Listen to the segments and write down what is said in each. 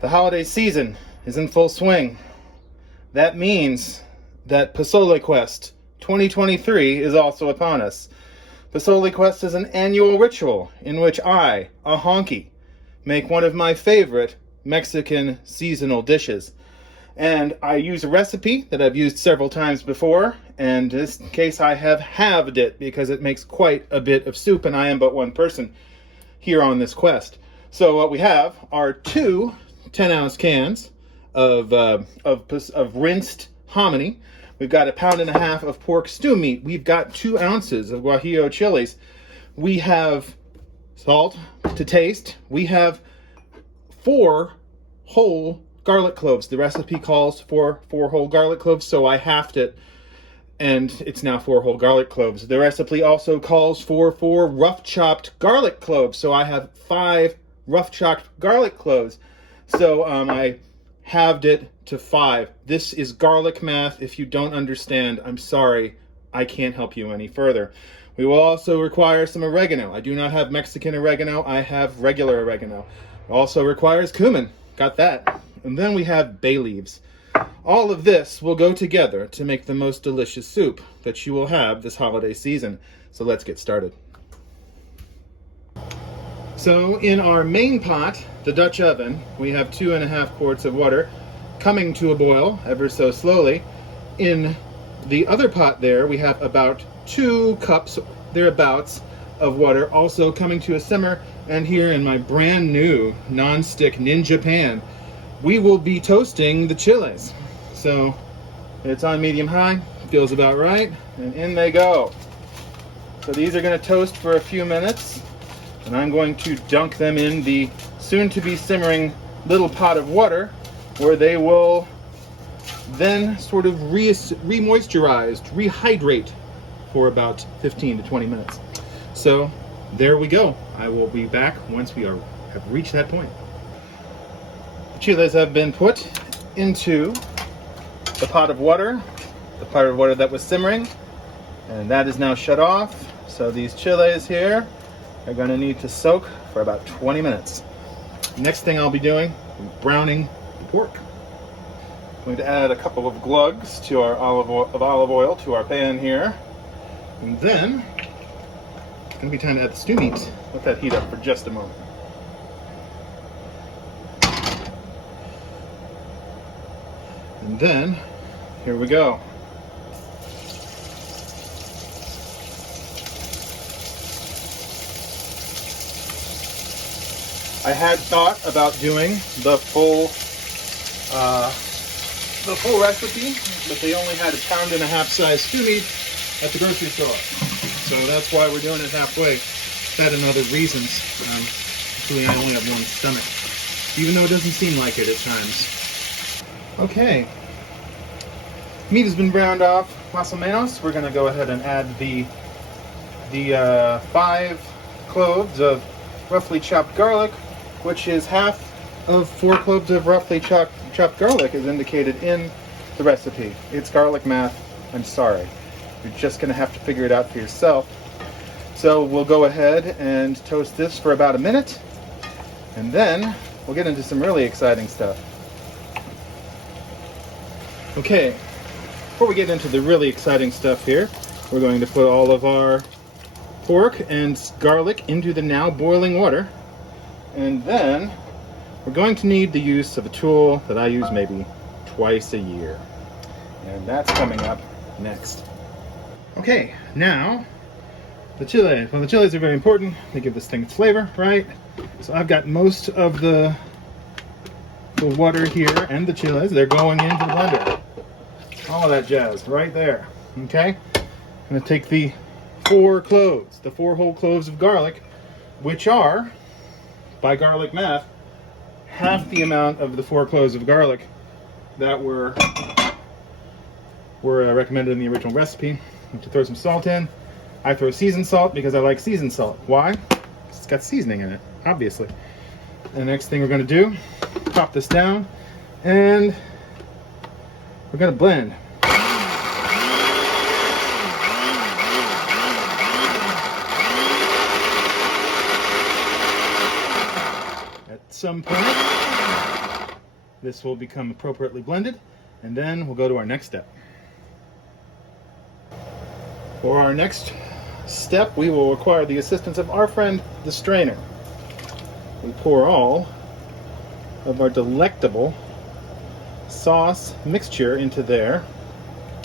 The holiday season is in full swing. That means that Pozole Quest 2023 is also upon us. Pozole Quest is an annual ritual in which I, a honky, make one of my favorite Mexican seasonal dishes. And I use a recipe that I've used several times before, and in this case I have halved it because it makes quite a bit of soup and I am but one person here on this quest. So what we have are two 10-ounce cans of rinsed hominy. We've got 1.5 pounds of pork stew meat. We've got 2 ounces of guajillo chilies. We have salt to taste. We have 4 whole garlic cloves. The recipe calls for 4 whole garlic cloves, so I halved it, and it's now 4 whole garlic cloves. The recipe also calls for 4 rough chopped garlic cloves, so I have 5 rough chopped garlic cloves. So I halved it to 5. This is garlic math. If you don't understand, I'm sorry, I can't help you any further. We will also require some oregano. I do not have Mexican oregano, I have regular oregano. It also requires cumin, got that. And then we have bay leaves. All of this will go together to make the most delicious soup that you will have this holiday season. So let's get started. So in our main pot, the Dutch oven, we have 2.5 quarts of water coming to a boil ever so slowly. In the other pot there, we have about 2 cups, thereabouts, of water also coming to a simmer. And here in my brand new non-stick Ninja pan, we will be toasting the chiles. So it's on medium high, feels about right, and in they go. So these are going to toast for a few minutes, and I'm going to dunk them in the soon-to-be simmering little pot of water, where they will then sort of re-moisturize, rehydrate for about 15 to 20 minutes. So there we go. I will be back once we have reached that point. The chiles have been put into the pot of water that was simmering, and that is now shut off. So these chiles here are going to need to soak for about 20 minutes. Next thing I'll be doing is browning the pork. I'm going to add a couple of glugs to our olive oil to our pan here, and then it's going to be time to add the stew meat. Let that heat up for just a moment. And then, here we go. I had thought about doing the full recipe, but they only had 1.5 pound size stew meat at the grocery store. So that's why we're doing it halfway. That and other reasons. Actually, I only have one stomach, even though it doesn't seem like it at times. Okay, meat has been browned off, más o menos. We're going to go ahead and add the 5 cloves of roughly chopped garlic, which is half of 4 cloves of roughly chopped garlic as indicated in the recipe. It's garlic math, I'm sorry. You're just going to have to figure it out for yourself. So we'll go ahead and toast this for about a minute, and then we'll get into some really exciting stuff. Okay, before we get into the really exciting stuff here, we're going to put all of our pork and garlic into the now boiling water. And then we're going to need the use of a tool that I use maybe twice a year. And that's coming up next. Okay, now the chiles. Well, the chiles are very important. They give this thing its flavor, right? So I've got most of the water here and the chiles. They're going into the blender. All of that jazz right there. Okay? I'm going to take the 4 cloves, the 4 whole cloves of garlic, which are, by garlic math, half the amount of the 4 cloves of garlic that were recommended in the original recipe. I'm going to throw some salt in. I throw seasoned salt because I like seasoned salt. Why? Because it's got seasoning in it, obviously. And the next thing we're going to do, pop this down, and we're going to blend. At some point, This will become appropriately blended, and then we'll go to our next step. For our next step, we will require the assistance of our friend, the strainer. We pour all of our delectable sauce mixture into there,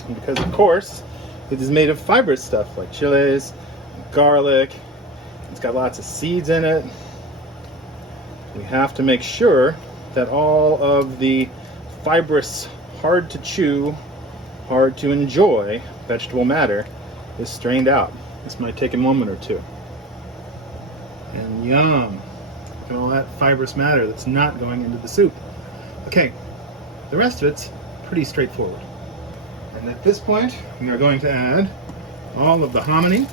and because of course it is made of fibrous stuff like chilies, garlic, it's got lots of seeds in it. We have to make sure that all of the fibrous, hard to chew, hard to enjoy vegetable matter is strained out. This might take a moment or two. And yum, look at all that fibrous matter that's not going into the soup. Okay, the rest of it's pretty straightforward. And at this point, we are going to add all of the hominy,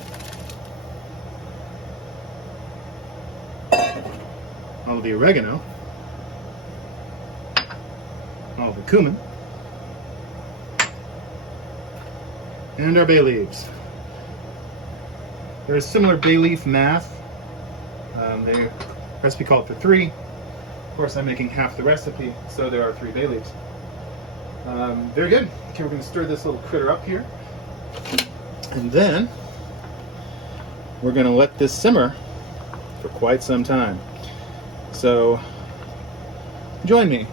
all of the oregano, all of the cumin, and our bay leaves. There is similar bay leaf math. The recipe called for 3. Of course, I'm making half the recipe, so there are 3 bay leaves. Very good. Okay, we're going to stir this little critter up here. And then we're going to let this simmer for quite some time. So join me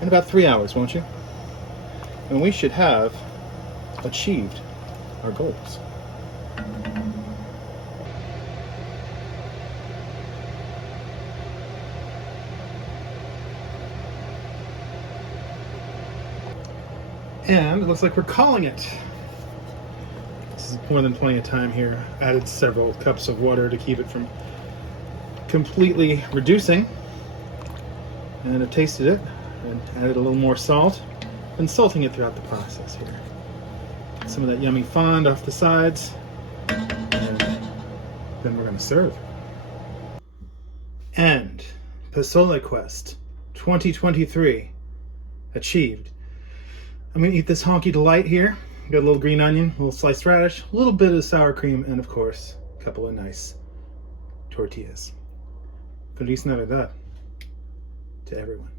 in about 3 hours, won't you? And we should have achieved our goals. And it looks like we're calling it. This is more than plenty of time here. Added several cups of water to keep it from completely reducing. And I've tasted it and added a little more salt. Been salting it throughout the process here. Some of that yummy fond off the sides. And then we're going to serve. And Pozole Quest 2023 achieved. I'm going to eat this honky delight here. Got a little green onion, a little sliced radish, a little bit of sour cream, and of course, a couple of nice tortillas. Feliz Navidad to everyone.